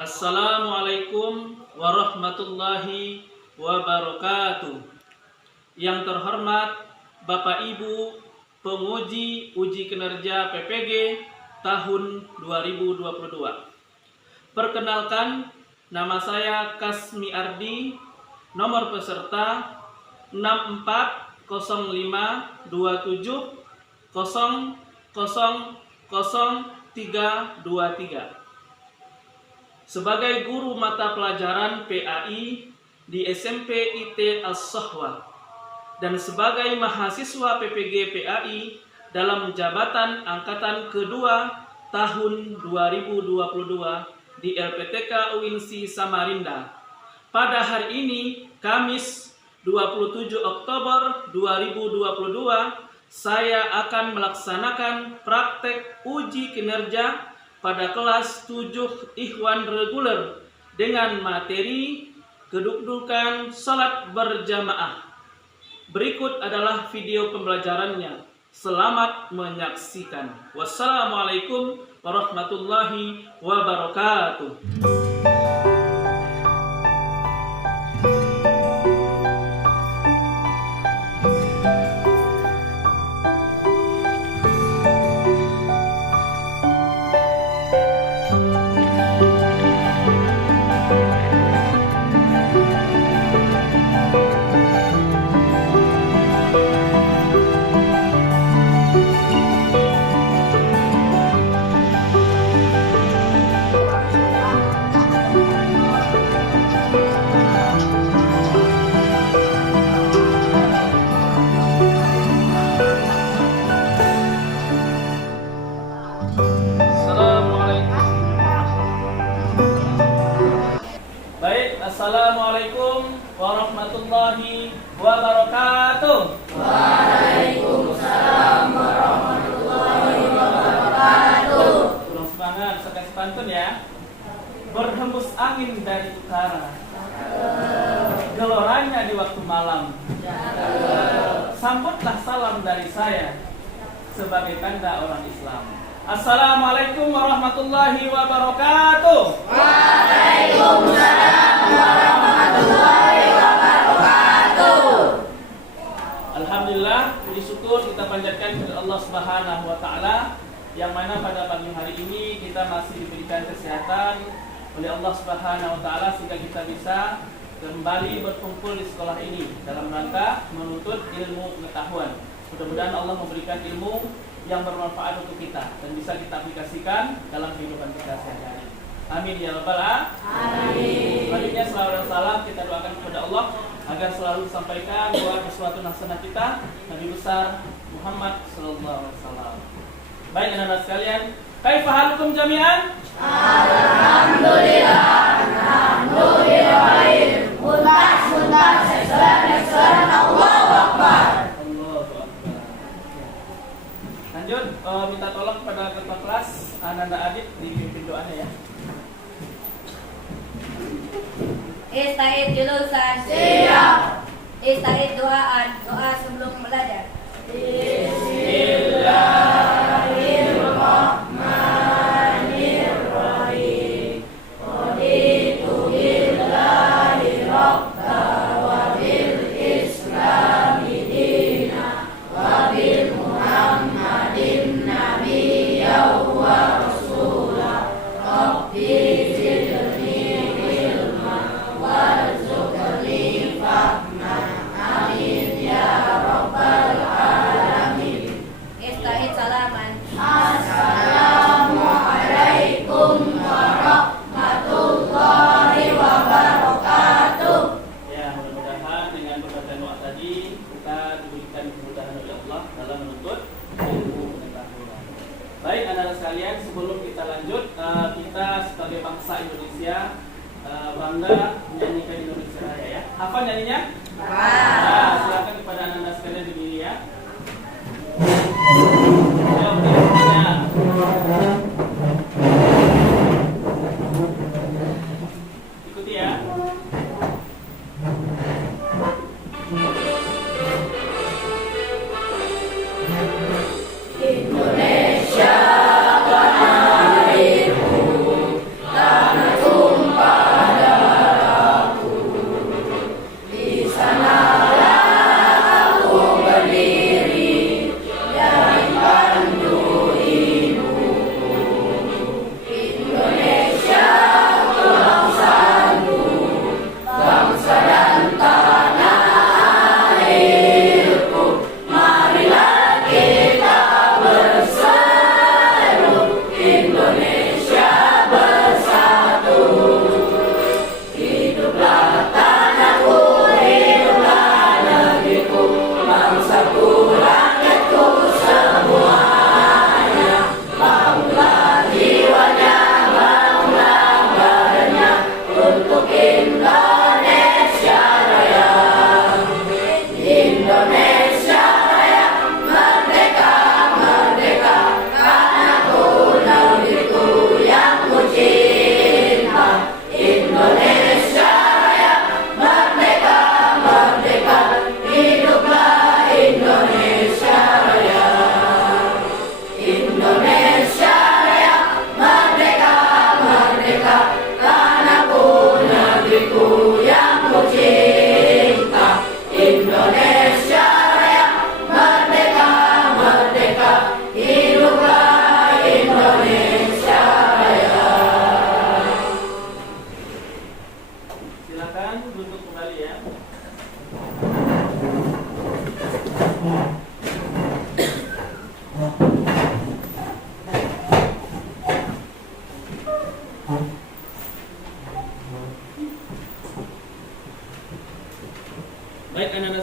Assalamualaikum warahmatullahi wabarakatuh. Yang terhormat Bapak Ibu penguji uji kinerja PPG tahun 2022. Perkenalkan, nama saya Kasmi Ardi, nomor peserta 640527000323. Sebagai guru mata pelajaran PAI di SMP IT As-Sohwa dan sebagai mahasiswa PPG PAI dalam jabatan angkatan kedua tahun 2022 di LPTK UINSI Samarinda. Pada hari ini, Kamis 27 Oktober 2022, saya akan melaksanakan praktek uji kinerja pada kelas 7 Ikhwan reguler dengan materi kedudukan salat berjamaah. Berikut adalah video pembelajarannya. Selamat menyaksikan. Wassalamualaikum warahmatullahi wabarakatuh. Assalamualaikum warahmatullahi wabarakatuh. Waalaikumsalam warahmatullahi wabarakatuh. Kurang semangat, saya kasih pantun ya. Berhembus angin dari utara, geloranya di waktu malam. Sambutlah salam dari saya sebagai tanda orang Islam. Assalamualaikum warahmatullahi wabarakatuh. Waalaikumsalam warahmatullahi wabarakatuh. Alhamdulillah, puji syukur kita panjatkan kepada Allah Subhanahu wa taala yang mana pada pagi hari ini kita masih diberikan kesehatan oleh Allah Subhanahu wa taala sehingga kita bisa kembali berkumpul di sekolah ini dalam rangka menuntut ilmu pengetahuan. Mudah-mudahan Allah memberikan ilmu yang bermanfaat untuk kita dan bisa kita aplikasikan dalam kehidupan kita sehari-hari. Amin ya rabbal alamin. Selanjutnya selawat dan salam kita doakan kepada Allah agar selalu disampaikan doa uswatun hasanah kita Nabi besar Muhammad sallallahu alaihi wasallam. Baik anak-anak sekalian, kaifa halukum jami'an? Alhamdulillah, alhamdulillah. Muntas, excellent, Allahu Akbar. Lanjut, minta tolong kepada ketua kelas Ananda Adit dipimpin doanya ya. Istaid julusan. Siap. Istaid doaan. Doa sebelum belajar. Bismillahirrahmanirrahim. Raditu billahi rabba wa bil islami dina wa bil muhammadin nabiyya wa rasulah. Rabbi zidni ilma warzuqni fahman. Amin ya rabbal alamin. Istaid salaman. Assalamualaikum warahmatullahi wabarakatuh. Ya, mudah-mudahan dengan berbagai doa tadi kita diberikan kemudahan oleh Allah dalam menuntut ilmu pengetahuan. Baik anak-anak sekalian, sebelum kita lanjut, kita sebagai bangsa Indonesia bangga menyanyikan Indonesia Raya ya. Apa nyanyinya? Nah, silakan kepada anak-anak sekalian berdiri ya. Ayo, berdiri. Ikuti ya.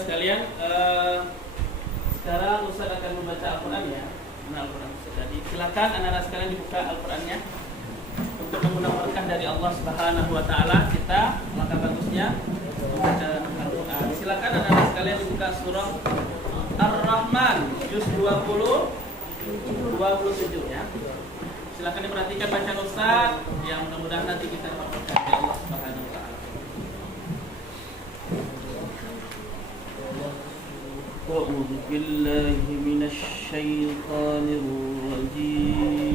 sekalian, sekarang Ustaz akan membaca Al-Quran ya. Mana Al-Quran Ustaz tadi? Silakan anak-anak sekalian dibuka Al-Qurannya untuk mengundang berkah dari Allah Subhanahu Wa Taala. Kita alangkah bagusnya membaca Al-Quran. Silakan anak-anak sekalian dibuka surah Ar-Rahman juz 27 ya. Silakan diperhatikan bacaan Ustaz, yang mudah-mudahan nanti kita dapat berkah dari Allah Subhanahu Wa Taala. أعوذ بالله من الشيطان الرجيم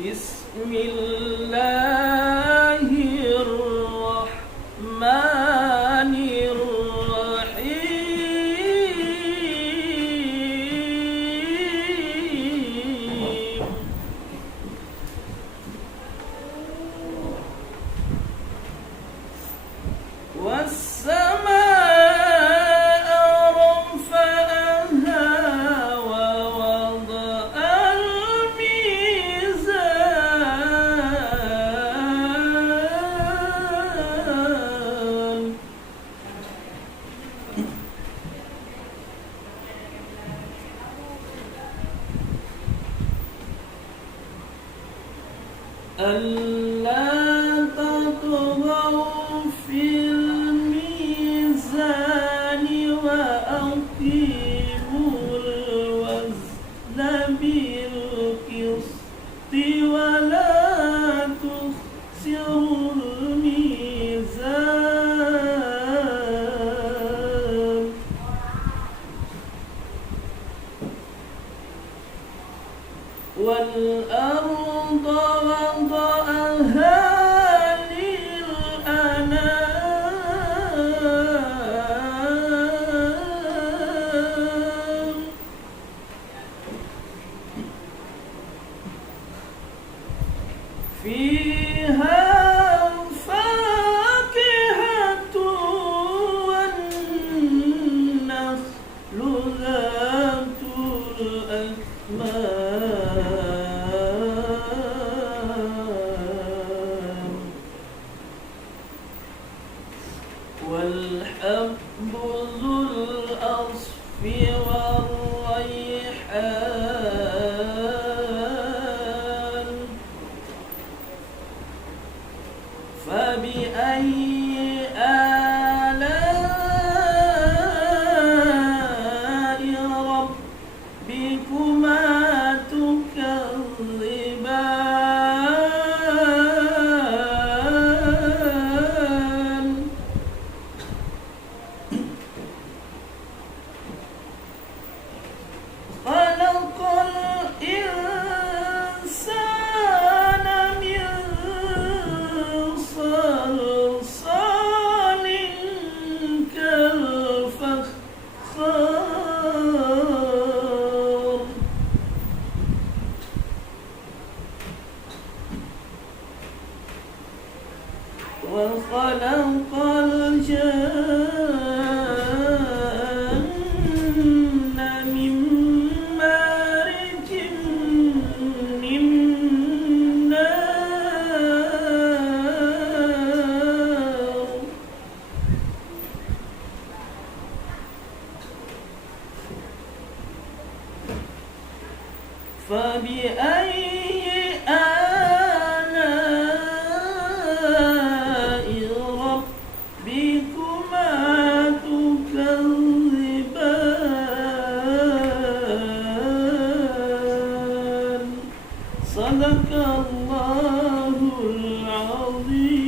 بسم الله الرحمن الرحيم والسماء رفعها ووضع الميزان ألا تطغوا في الميزان وأقيموا الوزن بالقسط ولا تخسروا الميزان والأرض وضعها للأنام فيها فاكهة والنخل ذات الأكمام والحب ذو العصف والريحان فبأي آلاء ربكما تكذبان خلق الإنسان من صلصال كالفخار وخلق الجن من مارج من نار فبأي آلاء ربكما تكذبان صدق الله العظيم.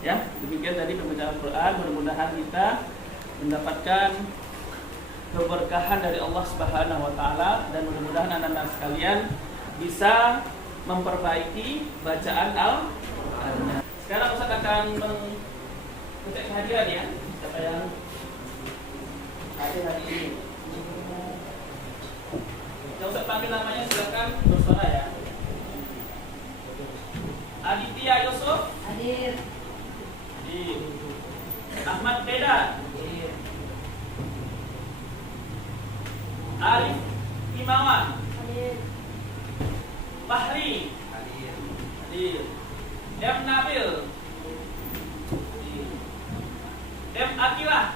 Ya, demikian tadi pembacaan Al-Quran. Mudah-mudahan kita mendapatkan keberkahan dari Allah Subhanahu Wa Taala, dan mudah-mudahan anak-anak sekalian bisa memperbaiki bacaan Al-Quran. Sekarang Ustaz akan mengecek kehadiran ya, siapa yang hadir hari ini. Yang Ustaz panggil namanya silakan bersuara ya. Aditya Yusuf Hadir. Ahmad Beda, Arif Himawan, Hadir. Fahri, Deal. M Nabil. M Akilah.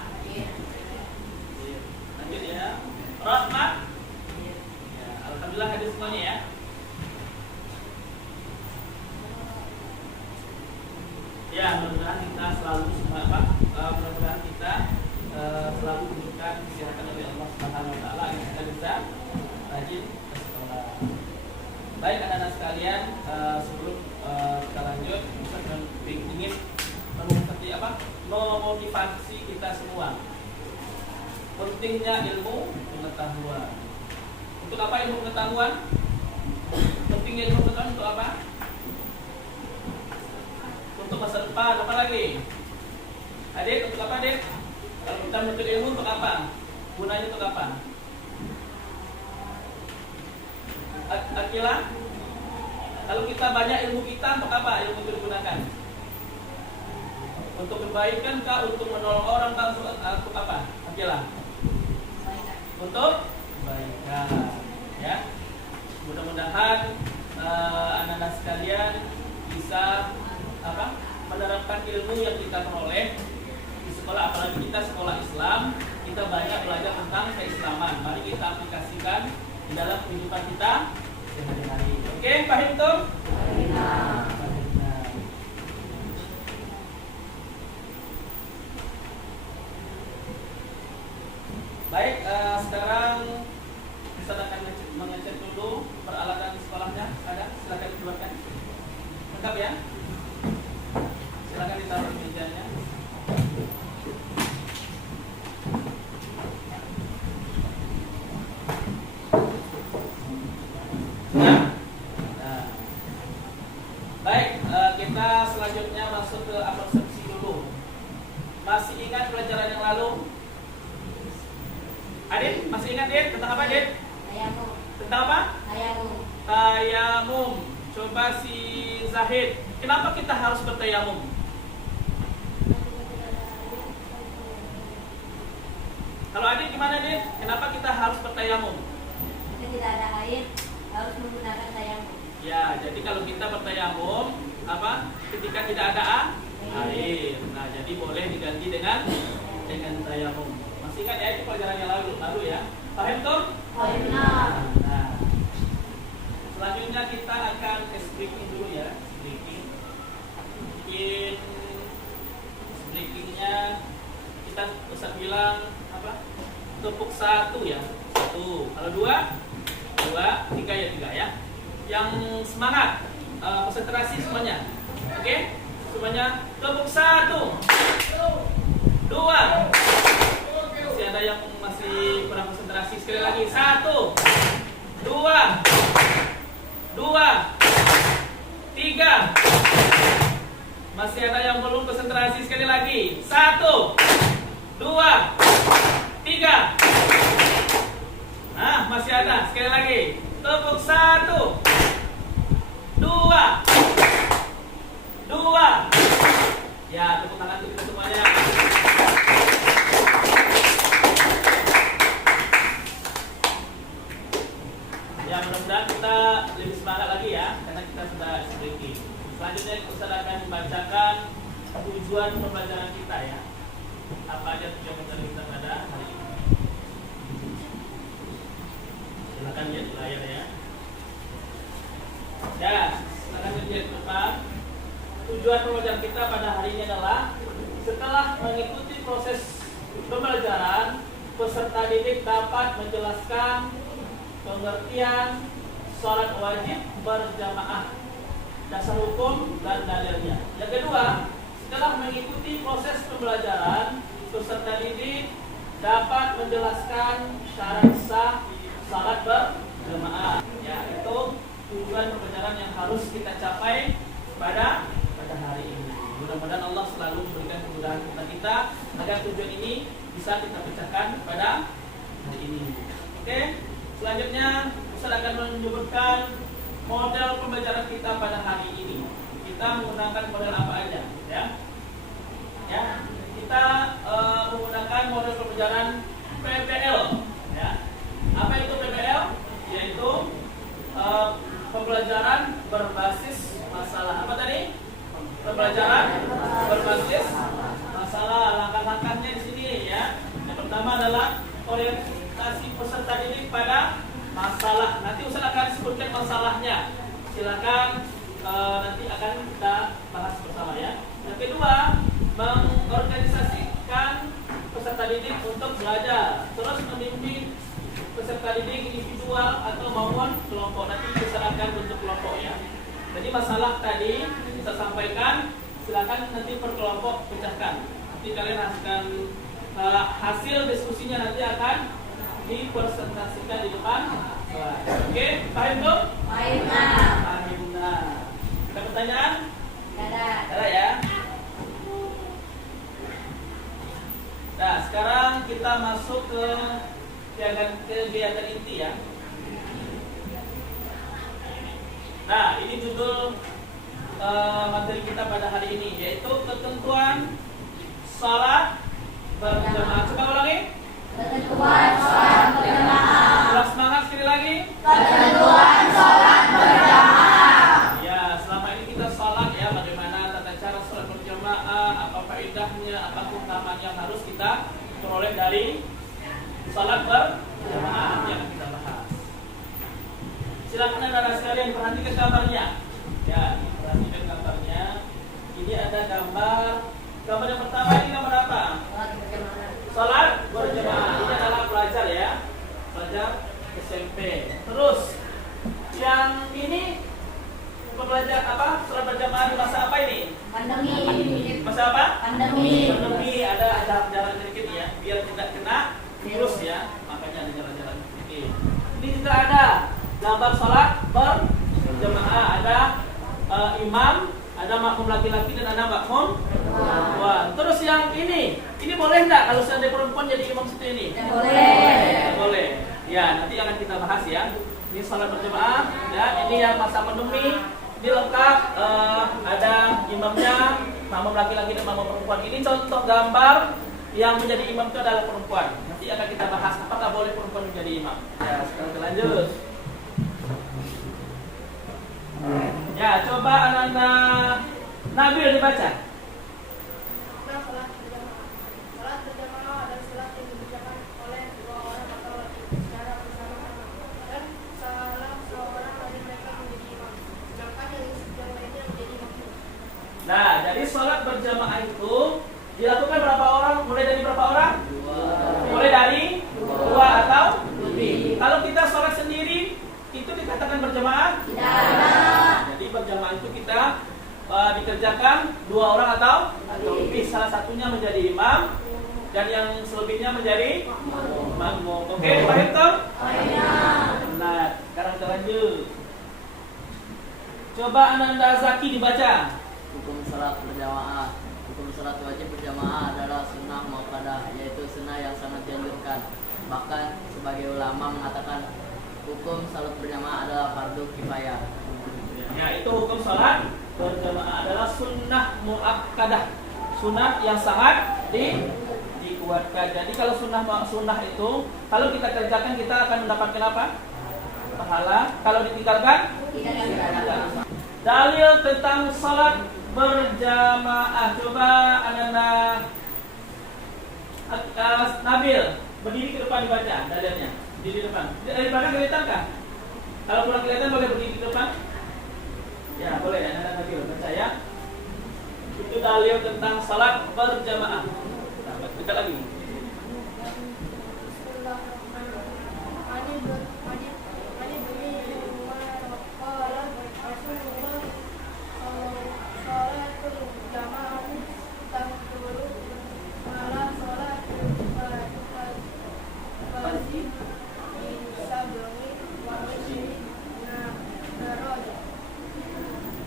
Lanjut ya. Rahmat. Ya, alhamdulillah hadir semuanya ya. Ya, mudah-mudahan kita selalu mudah-mudahan kita selalu diberikan kesehatan oleh Allah Subhanahu wa taala agar kita bisa rajin ke sekolah. Baik anak-anak sekalian, sebelum kita lanjut, saya ingin seperti apa? Memotivasi kita semua. Pentingnya ilmu pengetahuan. Untuk apa ilmu pengetahuan? Pentingnya ilmu pengetahuan untuk apa? Untuk masa depan, apa lagi? Adik, untuk apa adik? Kalau kita menuntut ilmu untuk apa? Gunanya untuk apa? Akila? Kalau kita banyak ilmu kita, untuk apa ilmu itu digunakan? Untuk kebaikan kah? Untuk menolong orang kah? Untuk apa? Akila? Untuk kebaikan. Ya. Mudah-mudahan anak-anak sekalian bisa menerapkan ilmu yang kita peroleh di sekolah, apalagi kita sekolah Islam, kita banyak belajar tentang keislaman. Mari kita aplikasikan di dalam kehidupan kita sehari-hari. Oke, paham tuh? Baik, sekarang Ustaz akan mengecek dulu peralatan di sekolahnya. Ada? Silakan dikeluarkan. Lengkap ya? Silakan ditaruh di mejanya. Nah. Baik, kita selanjutnya masuk ke abstraksi dulu. Masih ingat pelajaran yang lalu? Adit, masih ingat Dit? Tentang apa Dit? Tayamum. Tentang apa? Tayamum. Tayamum. Coba si Zahid, kenapa kita harus bertayamum? Kalau Adik gimana Dit? Kenapa kita harus bertayamum? Jika tidak ada air, harus menggunakan tayamum. Ya, jadi kalau kita bertayamum, ketika tidak ada air. Nah, jadi boleh diganti dengan tayamum. Masih ingat ya, itu pelajaran yang lalu ya. Paham tuh? Paham. Nah, selanjutnya kita akan breaking dulu ya. Breakingnya kita bisa bilang tepuk 1 ya. 1. Kalau 2, 3 ya. Yang semangat, konsentrasi semuanya. Oke? Semuanya tepuk 1, 2. Masih ada yang masih kurang konsentrasi, sekali lagi 1, 2, 3. Masih ada yang belum konsentrasi, sekali lagi 1, 2, 3. Nah, masih ada, sekali lagi tepuk 1, 2. Ya, tepuk tangan untuk kita semuanya. Ya, mudah-mudahan kita lebih semangat lagi ya, karena kita sudah breaking. Selanjutnya kita akan membacakan tujuan pembelajaran kita ya. Apa aja tujuan pembelajaran kita pada hari ini? Silakan lihat di layar ya. Ya, silakan lihat ke depan. Tujuan pembelajaran kita pada hari ini adalah setelah mengikuti proses pembelajaran, peserta didik dapat menjelaskan pengertian sholat wajib berjamaah, dasar hukum dan dalilnya. Yang kedua, setelah mengikuti proses pembelajaran, peserta didik dapat menjelaskan syarat sah sholat berjamaah. Ya, itu tujuan pembelajaran yang harus kita capai pada hari ini. Mudah-mudahan Allah selalu memberikan kemudahan kepada kita agar tujuan ini bisa kita pecahkan pada hari ini. Oke, selanjutnya Ustaz akan menyebutkan model pembelajaran kita pada hari ini. Kita menggunakan model apa aja, ya? Ya, kita menggunakan model pembelajaran PBL, ya. Apa itu PBL? Yaitu pembelajaran berbasis masalah pembelajaran berbasis masalah. Langkah-langkahnya di sini ya. Yang pertama adalah orientasi peserta didik pada masalah. Nanti Ustaz akan sebutkan masalahnya. Silakan nanti akan kita bahas bersama ya. Yang kedua, mengorganisasikan peserta didik untuk belajar, terus membimbing peserta didik individual atau maupun kelompok. Nanti disarankan bentuk kelompok ya. Jadi masalah tadi kita sampaikan, silakan nanti per kelompok pecahkan. Nanti kalian akan hasil diskusinya nanti akan dipresentasikan di depan. Oke, paham tuh? Paham. Ada pertanyaan? Ada ya. Nah, sekarang kita masuk ke kegiatan inti ya. Nah, ini judul materi kita pada hari ini, yaitu ketentuan salat berjamaah. Coba ulangi. Ketentuan sholat berjamaah. Kelas semangat sekali lagi. Ketentuan sholat berjamaah. Ya, selama ini kita salat ya, bagaimana tata cara salat berjamaah, apa faedahnya, apa keutamaan yang harus kita peroleh dari salat berjamaah yang kita bahas. Silakan anak-anak sekalian perhatikan gambarnya. Ya, perhatikan gambarnya. Ini ada gambar. Gambar yang pertama ini gambar apa? Salat berjamaah. Ini adalah pelajar ya, pelajar SMP. Terus yang ini pelajar apa? Salat berjamaah di masa apa ini? Pandemi. Masa apa? Pandemi. Pandemi. Ada jarak sedikit ya, biar tidak kena virus ya. Makanya ada jarak-jarak sedikit. Ini juga ada gambar salat berjamaah. Ada imam, ada makmum laki-laki dan ada makmum perempuan. Terus yang ini boleh nggak kalau seandainya perempuan jadi imam seperti ini? Boleh. Boleh. Ya, nanti akan kita bahas ya. Ini salat berjamaah. Ya, ini yang masa pandemi. Ini lengkap. Ada imamnya, makmum laki-laki dan makmum perempuan. Ini contoh gambar yang menjadi imam itu adalah perempuan. Nanti akan kita bahas apakah boleh perempuan menjadi imam. Ya, sekarang kita lanjut. Ya, coba anak-anak Nabil dibaca. Salat berjamaah adalah salat yang dikerjakan oleh dua orang atau lebih secara bersama-sama, dan salah seorang dari mereka menjadi imam, sedangkan yang lainnya menjadi makmum. Nah, jadi salat berjamaah itu dilakukan berapa orang? Mulai dari berapa orang? Mulai dari dua atau lebih. Kalau kita salat sendiri, itu dikatakan berjamaah? Tidak. Jadi berjamaah itu kita dikerjakan dua orang atau lebih. Salah satunya menjadi imam dan yang selebihnya menjadi makmum. Oke, paham toh? Nah, sekarang kita lanjut. Coba Ananda Zaki dibaca. Hukum salat berjamaah. Hukum salat wajib berjamaah adalah sunnah muakkadah, yaitu sunnah yang sangat dianjurkan. Bahkan sebagai ulama mengatakan hukum salat berjamaah adalah fardu kifayah. Ya, itu hukum salat berjamaah adalah sunnah muakkadah, sunnah yang sangat dikuatkan. Jadi kalau sunnah itu kalau kita kerjakan kita akan mendapatkan apa? Pahala. Kalau ditinggalkan tidak. Dalil tentang salat berjamaah. Coba anak-anak Nabil berdiri ke depan dibaca dalilnya. Di depan. Dari belakang kelihatan kan? Kalau kurang kelihatan boleh berdiri ke depan. Ya, boleh ya, anak-anak Nabil baca ya. Itu dalil tentang salat berjamaah. Nah, dekat lagi.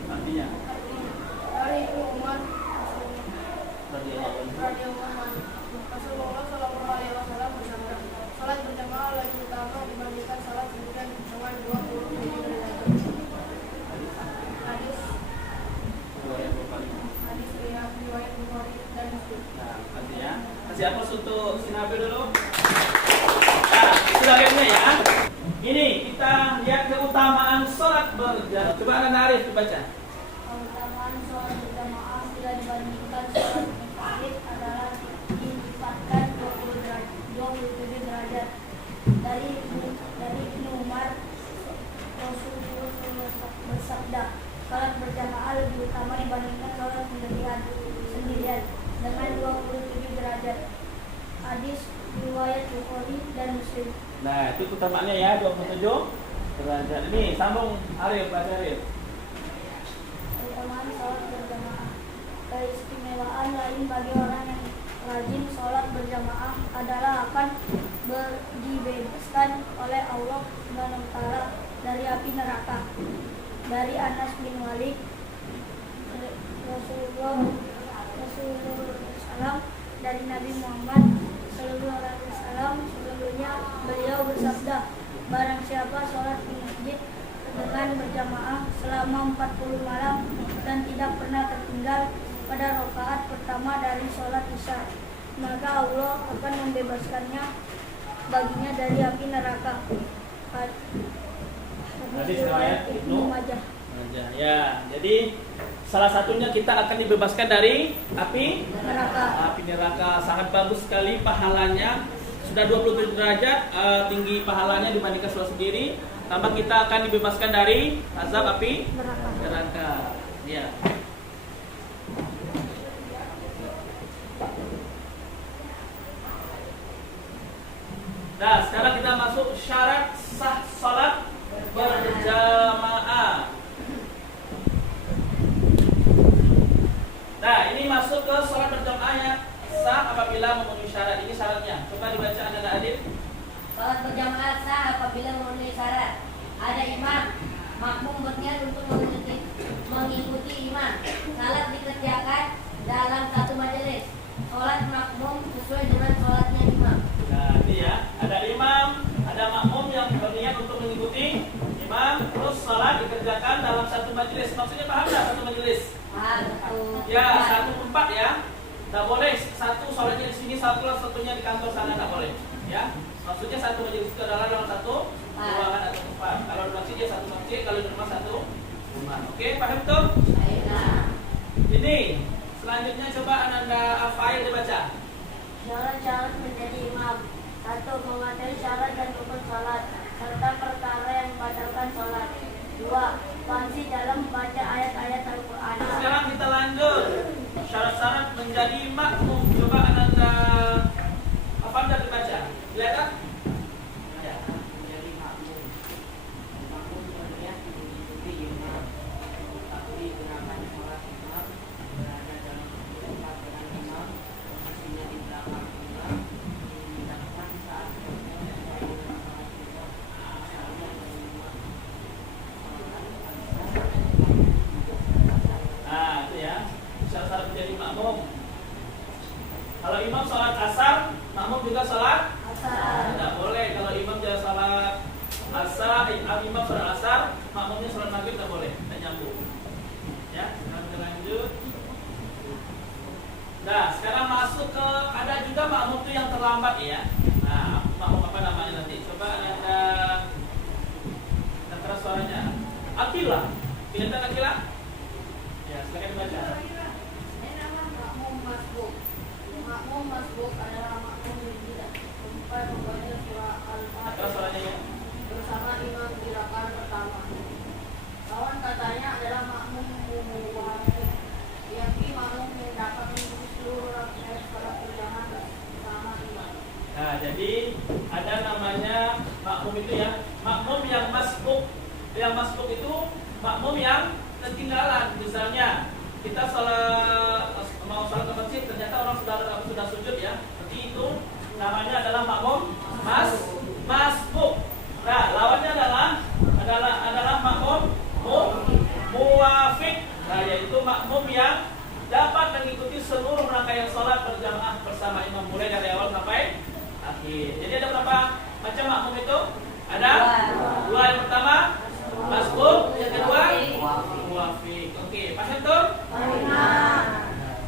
Artinya Dari Umar Rasulullah Shallallahu Alaihi Wasallam bersabda, salat berjamaah lebih utama dibandingkan salat sendirian dengan 20 derajat. Hadis riwayat Bukhari dan Muslim. Nah, artinya kasih aplaus untuk si Nabil dulu. Nah, itu dalilnya ya. Ini kita lihat keutamaan salat berjamaah. Coba anak Arif dibaca. Keutamaan sholat berjamaah dibandingkan sholat maghrib adalah dilipatkan 27 derajat. Dari Ibnu Umar, Rasulullah bersabda, sholat berjamaah lebih utama dibandingkan sholat sendirian dengan 27 derajat. Hadis riwayat Bukhari dan Muslim. Nah, itu utamaannya ya 27 derajat. Ini sambung Arif, baca Arif. Keutamaan sholat berjamaah. Keistimewaan lain bagi orang yang rajin sholat berjamaah adalah akan dibebaskan oleh Allah SWT dari api neraka. Dari Anas bin Malik, Rasulullah SAW, dari Nabi Muhammad SAW, sebelumnya beliau bersabda, barang siapa sholat di masjid dengan berjamaah selama 40 malam dan tidak pernah tertinggal pada rakaat pertama dari sholat isya, maka Allah akan membebaskannya baginya dari api neraka. Hadis riwayat Ibnu Majah. Ya, jadi salah satunya kita akan dibebaskan dari api Neraka. Api neraka. Sangat bagus sekali pahalanya. Sudah 27 derajat tinggi pahalanya dibandingkan sholat sendiri. Tambah kita akan dibebaskan dari azab api neraka. Ya. Nah, sekarang kita masuk syarat sah salat berjamaah. Nah, ini masuk ke salat berjamaahnya sah apabila memenuhi syarat. Ini syaratnya. Coba dibaca Anda Adil. Salat berjamaah sah apabila memenuhi syarat. Ada imam, makmum berniat untuk mengikuti imam. Salat dikerjakan dalam satu majelis. Salat makmum sesuai dengan salatnya imam. Nah, ini ya. Ada imam, ada makmum yang berniat untuk mengikuti imam. Terus salat dikerjakan dalam satu majelis. Maksudnya paham nggak satu majelis? Ya, satu tempat ya. Tidak boleh satu sholatnya di sini, satunya di kantor sana, tidak boleh. Ya, maksudnya satu majelis itu adalah dalam satu ruangan atau tempat. Kalau di masjid ya satu masjid, kalau di rumah satu rumah. Oke, paham tuh? Ini selanjutnya coba Ananda Afail dibaca. Syarat-syarat menjadi imam. 1. Mengatur syarat dan rukun salat serta perkara yang membatalkan salat. 2. Fungsi dalam membaca ayat-ayat Al-Quran. Sekarang kita lanjut. Syarat-syarat menjadi makmum. Coba Ananda Afanda dibaca. Lihat. Ya. Menjadi makmum. Makmum berniat mengikuti imam, tapi gerakan sholat imam berada dalam tempat dengan imam, posisinya di belakang imam, diindahkan saat berniat sesuai dengan sholat imam, misalnya dari imam. Nah, itu ya. Syarat-syarat menjadi makmum. Kalau imam sholat asar, makmum juga sholat Asar. tidak boleh. Kalau imam tidak sholat asar, imam sholat asar, makmumnya sholat maghrib tidak boleh, tidak nyambung. Ya, sekarang kita lanjut. Nah, sekarang masuk ke ada juga makmum itu yang terlambat ya. Nah, makmum apa namanya nanti? Coba ada keras suaranya. Akila, kelihatan Akila? Ya, silakan dibaca. Makmum masbuk adalah makmum yang tidak sempat membaca surah Keras Al-Fatihah suaranya ya. bersama imam di rakaat pertama. Lawan katanya adalah makmum muwaffiq, yakni makmum yang dapat mengikuti seluruh rakaat salat berjamaah bersama imam. Nah, jadi ada namanya makmum itu ya, makmum yang masbuk. Yang masbuk itu makmum yang ketinggalan. Misalnya kita mau sholat ke masjid, ternyata orang sudah sujud ya. Seperti itu namanya adalah makmum masbuk. Nah, lawannya adalah makmum muwafiq. Nah, yaitu makmum yang dapat mengikuti seluruh rangkaian sholat berjamaah bersama imam mulai dari awal sampai akhir. Jadi ada berapa macam makmum itu? Ada dua. Yang pertama masbuk, yang kedua muwafiq. Oke, paham tuh?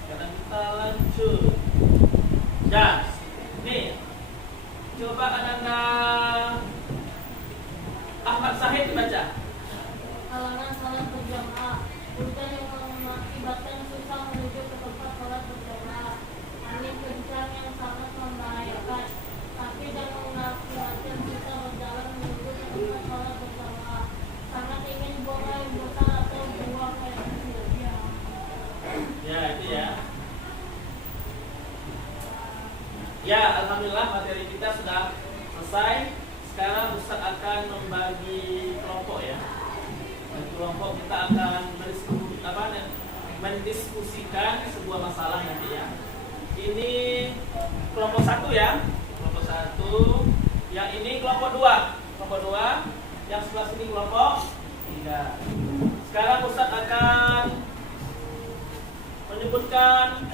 Sekarang kita lanjut. Ya, nih coba Ananda Ahmad Sahid dibaca. Halangan salat berjamaah, urutan yang mengakibatkan susah menuju ke Ya, alhamdulillah materi kita sudah selesai. Sekarang Ustaz akan membagi kelompok ya. Bagi kelompok kita akan mendiskusikan sebuah masalah nanti ya. Ini kelompok 1 ya. Kelompok 1. Yang ini kelompok 2. Kelompok 2. Yang sebelah sini kelompok 3. Sekarang Ustaz akan menyebutkan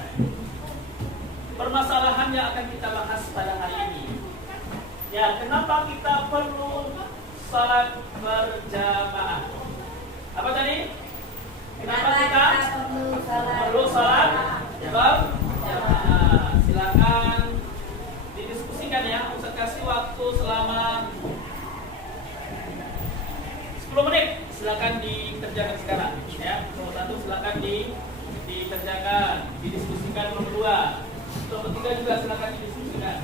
permasalahan yang akan kita bahas pada hari ini. Ya, kenapa kita perlu salat berjamaah? Apa tadi? Kenapa kita perlu salat berjamaah? Silakan didiskusikan ya. Ustaz kasih waktu selama 10 menit. Silakan dikerjakan sekarang ya. Nomor 1 silakan dikerjakan, didiskusikan. Nomor 2, nomor 3 juga silakan didiskusikan.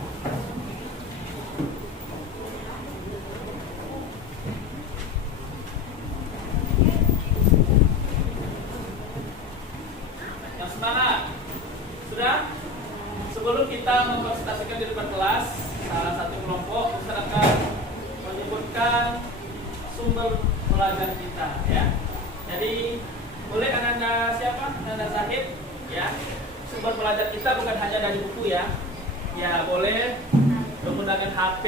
Yang semangat. Sudah? Sebelum kita mempresentasikan di depan kelas salah satu kelompok, Ustaz akan menyebutkan sumber pelajaran kita ya. Jadi boleh Ananda siapa? Ananda Zahid ya. Sumber pelajaran kita bukan hanya dari buku ya. Ya, boleh menggunakan HP.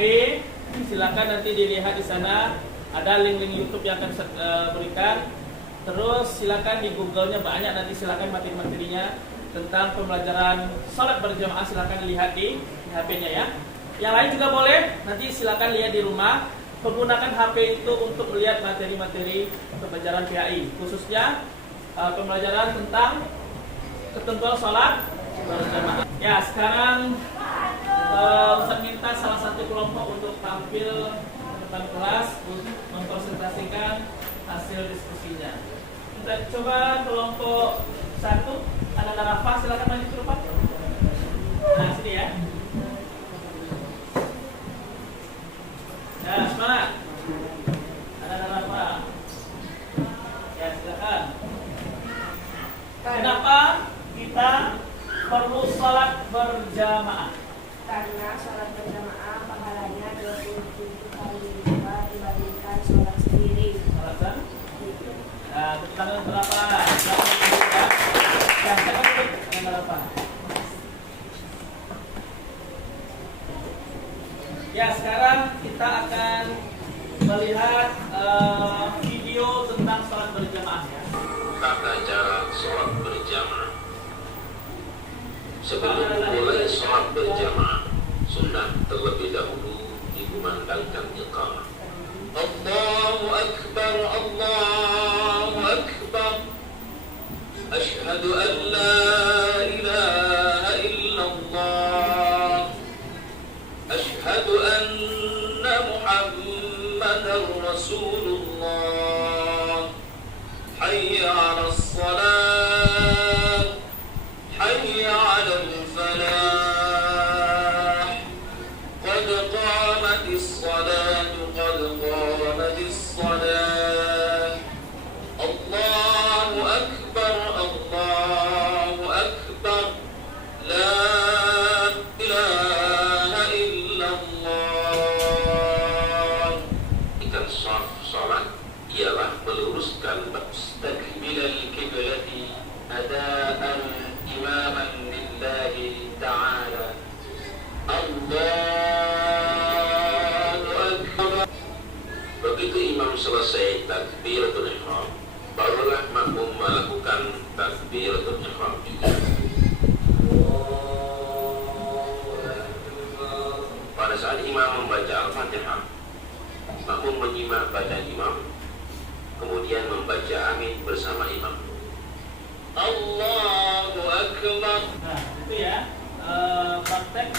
Silakan nanti dilihat di sana ada link-link YouTube yang akan berikan. Terus silakan di Google-nya banyak, nanti silakan materi-materinya tentang pembelajaran salat berjamaah silakan lihat di HP-nya ya. Yang lain juga boleh, nanti silakan lihat di rumah. Menggunakan HP itu untuk melihat materi-materi pembelajaran PAI, khususnya pembelajaran tentang ketentuan sholat berjamaah. Ya, sekarang Ustaz minta salah satu kelompok untuk tampil ke depan kelas untuk mempresentasikan hasil diskusinya. Kita coba kelompok 1, Ananda Rafa, silakan maju ke depan. Nah, sini ya. Ya, semangat. Ananda Rafa. Ya, silakan. Kenapa kita perlu sholat berjamaah? Karena sholat berjamaah pahalanya 27 kali lipat dibandingkan sholat sendiri. Alasan? Nah, tepuk tangan berapa? Yang saya ikut berapa? Ya, sekarang kita akan melihat video tentang sholat berjamaah ya. Tata cara sholat berjamaah. Sebelum mulai sholat berjamaah, sunnah terlebih dahulu dikumandangkan iqamah. Allahu Akbar, Allahu Akbar. Ashhadu an la ilaha illallah. Ashhadu anna Muhammadan Rasulullah. Hayya 'alas salat. Hayya 'alal falah. Qad qamatis salatu, qad qamatis salat. Allahu Akbar, Allahu Akbar. La ilaha illallah. Ikan saf salat ialah meluruskan mustakbilal kiblati adaan imaman lillahi ta'ala. Allahu Akbar. Begitu imam selesai takbiratul ihram, barulah makmum melakukan takbiratul ihram juga. Pada saat imam membaca Al-Fatihah, makmum menyimak bacaan imam, kemudian membaca amin bersama imam. Allahu Akbar. Nah, itu ya praktek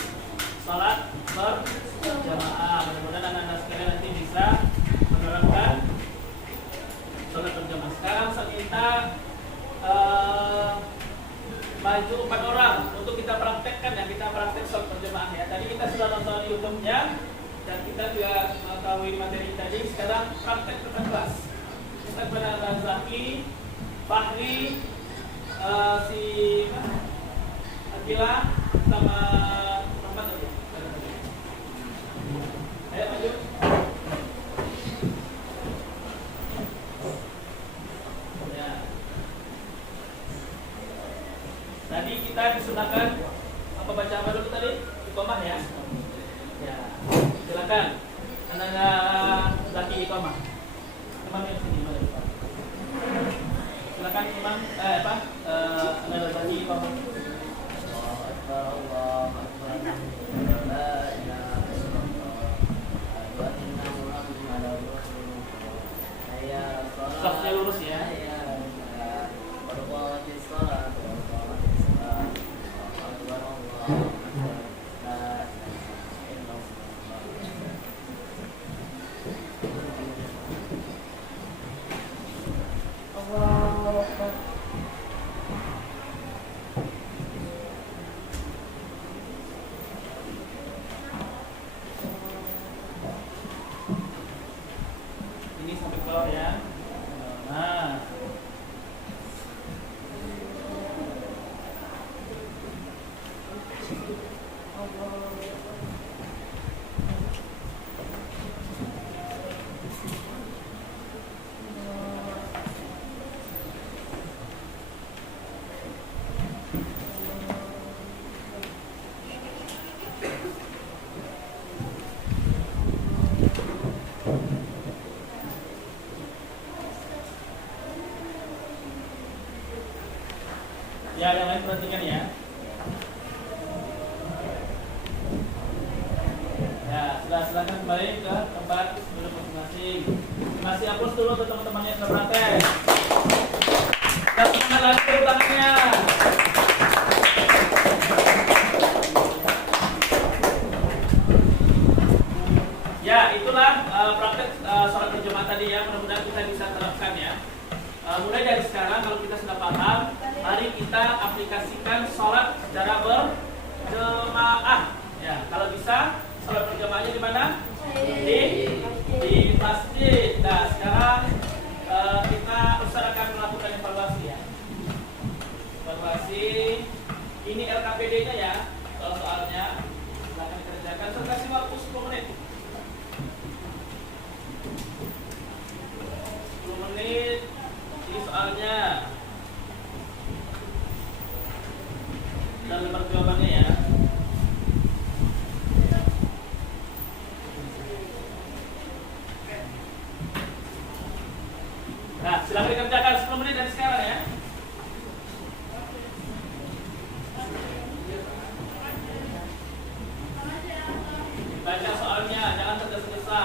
sholat berjamaah. Mudah-mudahan anak-anak sekalian nanti bisa menerapkan sholat berjamaah. Sekarang saat kita maju 4 orang untuk kita praktekkan ya, kita praktek sholat berjamaah ya. Tadi kita sudah nonton YouTube-nya dan kita juga mengetahui materi tadi. Sekarang praktek depan kelas. Kita kepada Zaki, Fahri, si Akila sama Rahmat. Tadi kita disunahkan apa baca apa dulu tadi? Iqamah ya. Ya. Silakan. Anak laki iqamah. Imam yang sini mari Pak. Silakan imam anak laki iqamah. Allah Akbar. La ilaha illallah. Wa inna Muhammadar Rasulullah. Hayya shalah. Safnya lurus ya. Hayya Qamatis shalah. Qamatis shalah. Akbar Allah Akbar. La ilaha illallah. Allahu Akbar. Ini sampai ke bawah ya. Nah. Ya, yang lain perhatikan ya. Ya, silakan kembali ke tempat duduk masing-masing. Masih hapus dulu ke teman-teman yang berpraktek. Dan semangat lagi tangannya. Ya, itulah praktek sholat berjamaah tadi ya. Mudah-mudahan kita bisa terapkan ya. Mulai dari sekarang kalau kita sudah paham, mari kita aplikasikan sholat secara berjamaah. Ya, kalau bisa sholat berjamaahnya di mana? Di masjid. Nah, sekarang kita Ustaz akan melakukan evaluasi ya. Evaluasi. Ini LKPD-nya ya. Soalnya silakan dikerjakan. Saya kasih waktu 10 menit. 10 menit. Ini soalnya dan lembar jawabannya ya. Nah, silakan dikerjakan 10 menit dari sekarang ya. Baca soalnya, jangan tergesa-gesa.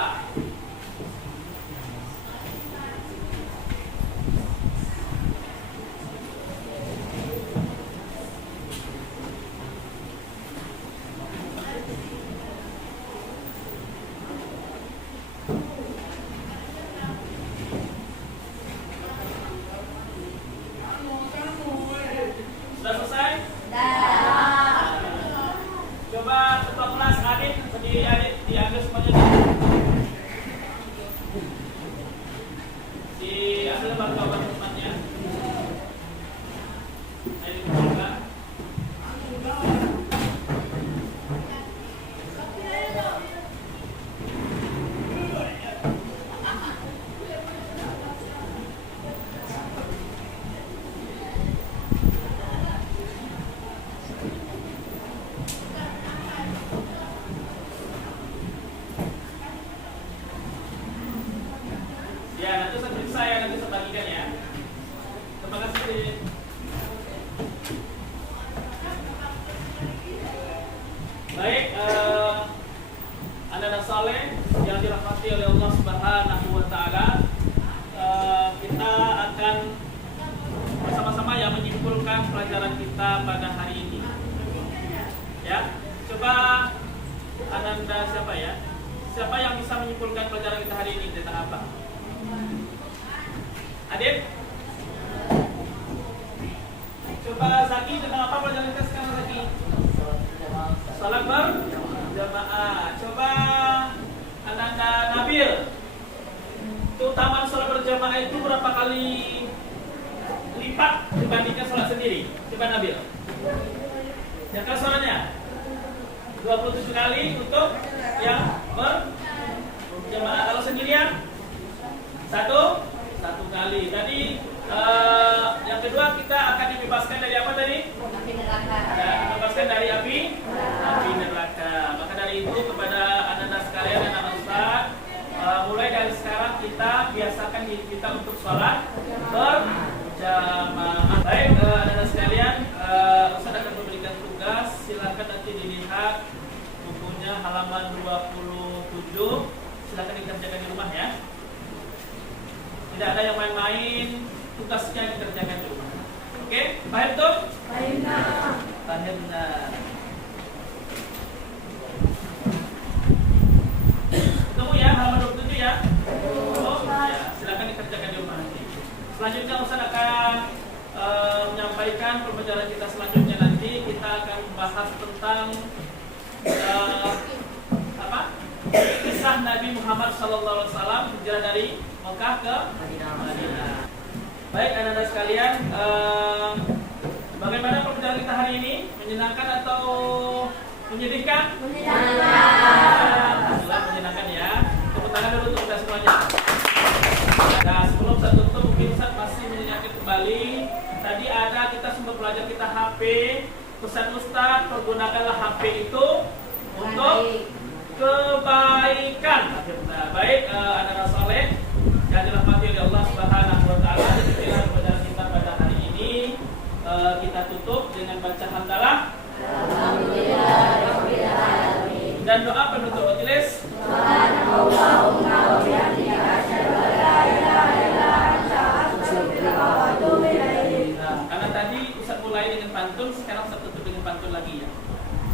Sudah selesai? Coba ketua kelas Adit, berdiri Adit, diambil semuanya dulu. Diambil lembar jawaban temannya. Ayo dikumpulkan. Ya, nanti saya periksa ya, nanti saya bagikan ya. Terima kasih. Baik, anak-anak saleh yang dirahmati oleh Allah Subhanahu wa taala, kita akan bersama-sama ya menyimpulkan pelajaran kita pada hari ini. Ya, coba Ananda siapa ya? Siapa yang bisa menyimpulkan pelajaran kita hari ini tentang apa? Adit? Coba Zaki, tentang apa pelajaran kita sekarang Zaki? Salat berjamaah. Coba Ananda Nabil, keutamaan salat berjamaah itu berapa kali lipat dibandingkan salat sendiri? Coba Nabil. Yang kasarannya 27 kali untuk yang berjamaah. Kalau sendirian satu kali. Tadi yang kedua kita akan dibebaskan dari apa tadi? tugasnya dikerjakan di rumah. Oke, paham tuh? Pahimna. Ketemu ya, halaman 27 ya. Oh, ya, silakan dikerjakan di rumah nanti. Selanjutnya Ustaz akan menyampaikan pembelajaran kita selanjutnya nanti. Kita akan bahas tentang kisah Nabi Muhammad SAW hijrah dari Mekah ke Madinah. Baik anak-anak sekalian, bagaimana pembelajaran kita hari ini? Menyenangkan atau menyedihkan? Menyenangkan. Menyenangkan ya. Tepuk tangan dulu untuk kita semuanya. Nah, sebelum saya tutup, mungkin Ustaz masih mengingatkan kembali. Tadi ada kita sempat belajar kita HP. Pesan Ustaz, pergunakanlah HP itu untuk kebaikan. Nah, baik anak-anak soleh yang dirahmati oleh Allah Subhanahu wa taala, demikianlah pembelajaran kita pada hari ini. Kita tutup dengan baca hamdalah. Alhamdulillahirabbil alamin. Dan doa penutup majelis. Subhanallahumma wa bihamdika asyhadu an la ilaha illa anta astaghfiruka wa atubu ilaik. Karena tadi Ustaz mulai dengan pantun, sekarang Ustaz tutup dengan pantun lagi ya.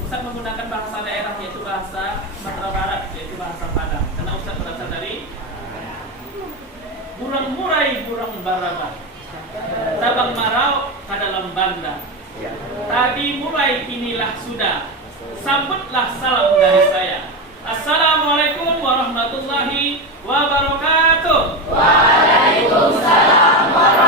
Ustaz menggunakan bahasa daerah yaitu bahasa Sumatera Barat, yaitu bahasa Padang. Karena Ustaz berasal dari burang murai burang barabah, tabang marau kadalam banda. Tadi mulai inilah sudah, sambutlah salam dari saya. Assalamualaikum warahmatullahi wabarakatuh. Waalaikumsalam warahmatullahi wabarakatuh.